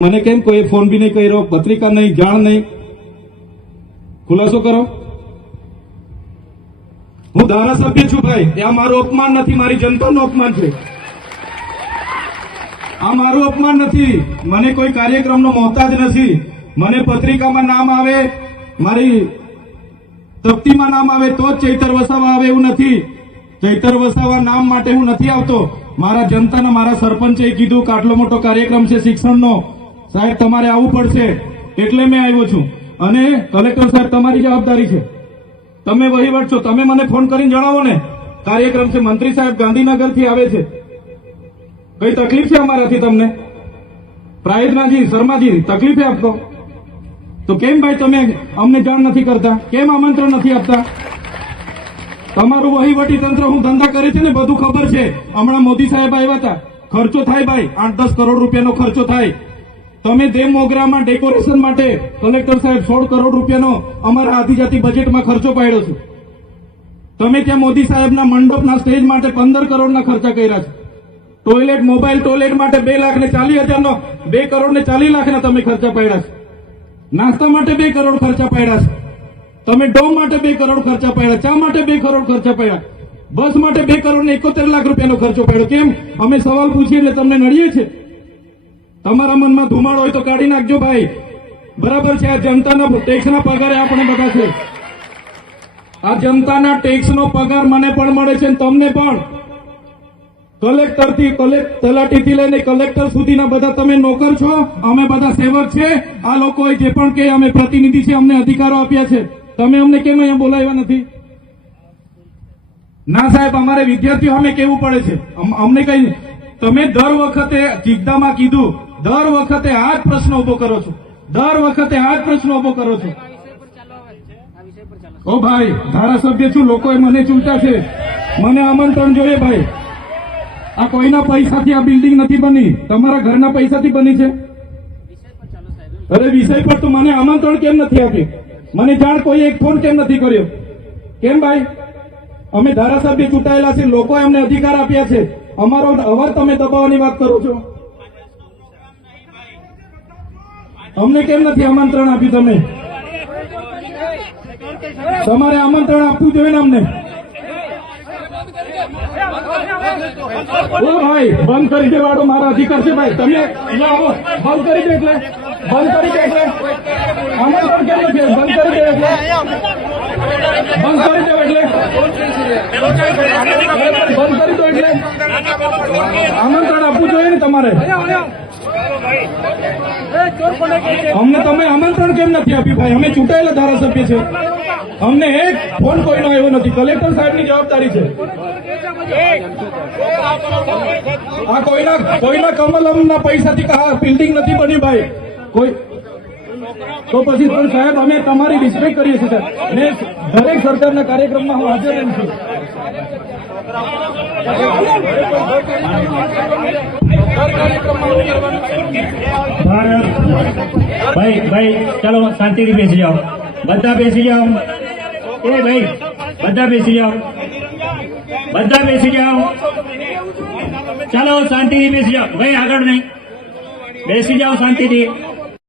મને કેમ કોઈ ફોન બી નહીં કર્યો, પત્રિકા નહીં, જાણ નહીં, ખુલાસો કરો। હું ધારાસભ્ય છું ભાઈ, આ મારું અપમાન નથી, મારી જનતાનું અપમાન છે। આ મારું અપમાન નથી, મને કોઈ કાર્યક્રમનો મોહતાજ નથી। મને પત્રિકામાં નામ આવે, મારી તકતીમાં નામ આવે તો જ ચૈતર વસાવા આવે એવું નથી। ચૈતર વસાવા નામ માટે હું નથી આવતો। મારા જનતાના મારા સરપંચે કીધું કે આટલો મોટો કાર્યક્રમ છે શિક્ષણનો, સાહેબ તમારે આવવું પડશે, એટલે મેં આવ્યો છું। અને કલેક્ટર સાહેબ તમારી જવાબદારી છે, તમે વહીવટ છો, તમે મને ફોન કરીને જણાવો ને કાર્યક્રમ છે, મંત્રી સાહેબ ગાંધીનગરથી આવે છે, કઈ તકલીફ છે અમારાથી તમને? પ્રાયતનાજી શર્માજી તકલીફ છે આપકો? તો કેમ ભાઈ તમે અમને જાણ નથી કરતા, કેમ આમંત્રણ નથી આપતા? તમારું વહીવટી તંત્ર, હું ધંધા કરે છે ને બધું ખબર છે। હમણાં મોદી સાહેબ આવ્યા હતા, ખર્ચો થાય ભાઈ, 8-10 કરોડ રૂપિયાનો ખર્ચો થાય। તમે દેવ મોગરામાં ડેકોરેશન માટે કલેક્ટર સાહેબ 16 કરોડ રૂપિયાનો અમારા આદિજાતિ બજેટમાં ખર્ચો પાડ્યો છે। તમે ત્યાં મોદી સાહેબના મંડપના સ્ટેજ માટે 15 કરોડના ખર્ચા કર્યા છે। ટોયલેટ, મોબાઈલ ટોયલેટ માટે 2,40,000નો 2 કરોડ ને 40 લાખના તમે ખર્ચા પાડ્યા છે। નાસ્તા માટે 2 કરોડ ખર્ચા પાડ્યા છે। તમે ડોમ માટે 2 કરોડ ખર્ચા પાડ્યા, ચા માટે 2 કરોડ ખર્ચા પાડ્યા, બસ માટે 2 કરોડ ને 71 લાખ રૂપિયાનો ખર્ચો પાડ્યો। કેમ અમે સવાલ પૂછીએ એટલે તમને નડીએ છે? તમારા મનમાં ધુમાડો હોય તો કાઢી નાખજો ભાઈ, બરાબર છે? આ જનતાના ટેક્સના પગારે આપણે બધા છે, આ જનતાના ટેક્સનો પગાર મને પણ મળે છે ને તમને પણ। કલેક્ટરથી તલાટીથી લઈને કલેક્ટર સુધીના બધા તમે નોકર છો, અમે બધા સેવક છે। આ લોકોએ જે પણ કે અમે પ્રતિનિધિ છે, અમને અધિકારો આપ્યા છે, તમે અમને કેમ અહીંયા બોલાવ્યા નથી? ના સાહેબ, અમારે વિદ્યાર્થીઓ અમે કેવું પડે છે, અમને કઈ, તમે દર વખતે ચિકદામાં કીધું, દર વખતે આ જ પ્રશ્ન ઉભો કરો છો, દર વખતે આ જ પ્રશ્ન ઉભો કરો છો। ઓ ભાઈ, ધારાસભ્ય છું, લોકોએ મને ચૂંટ્યા છે, મને આમંત્રણ જોઈએ ભાઈ। આ કોઈના પૈસાથી આ બિલ્ડિંગ નથી બની, તમારા ઘરના પૈસાથી બની છે। અરે વિષય પર તો મને આમંત્રણ કેમ નથી આપ્યું? મને જાણ કોઈ એક ફોન કેમ નથી કર્યો? કેમ ભાઈ? અમે ધારાસભ્ય ચૂંટાયેલા છે, લોકોએ અમને અધિકાર આપ્યા છે, અમારો અવાજ તમે દબાવવાની વાત કરો છો। અમને કેમ નથી આમંત્રણ આપ્યું? તમે તમારે આમંત્રણ આપવું જોઈએ ને અમને। ઓ ભાઈ, બંધ કરી દેવાડો, મારા અધિકાર છે ભાઈ, તમે આવો, બંધ કરી દે એટલે, બંધ કરી દે એટલે, આમંત્રણ કેમ નથી? બંધ કરી દે એટલે, બંધ કરી દો એટલે, બંધ કરી દો એટલે આમંત્રણ આપવું જોઈએ ને તમારે। અમને તમે આમંત્રણ કેમ નથી આપ્યું ભાઈ? અમે ચૂંટાયેલા ધારાસભ્ય છે, અમને એક ફોન કોઈનો આવ્યો નથી, કલેક્ટર સાહેબની જવાબદારી છે। આ કોઈના કમલમના પૈસાથી બિલ્ડિંગ નથી બની ભાઈ, કોઈ તો પછી પણ સાહેબ અમે તમારી રિસ્પેક્ટ કરીએ છીએ સાહેબ, ને દરેક સરકારના કાર્યક્રમમાં હું હાજર રહું છું। ભાઈ ભાઈ ચાલો શાંતિથી બેસી જાઓ, બધા બેસી જાઓ। એ ભાઈ બધા બેસી જાઓ, બધા બેસી જાઓ, ચાલો શાંતિથી બેસી જાઓ ભાઈ, આગળ નહીં, બેસી જાઓ શાંતિથી।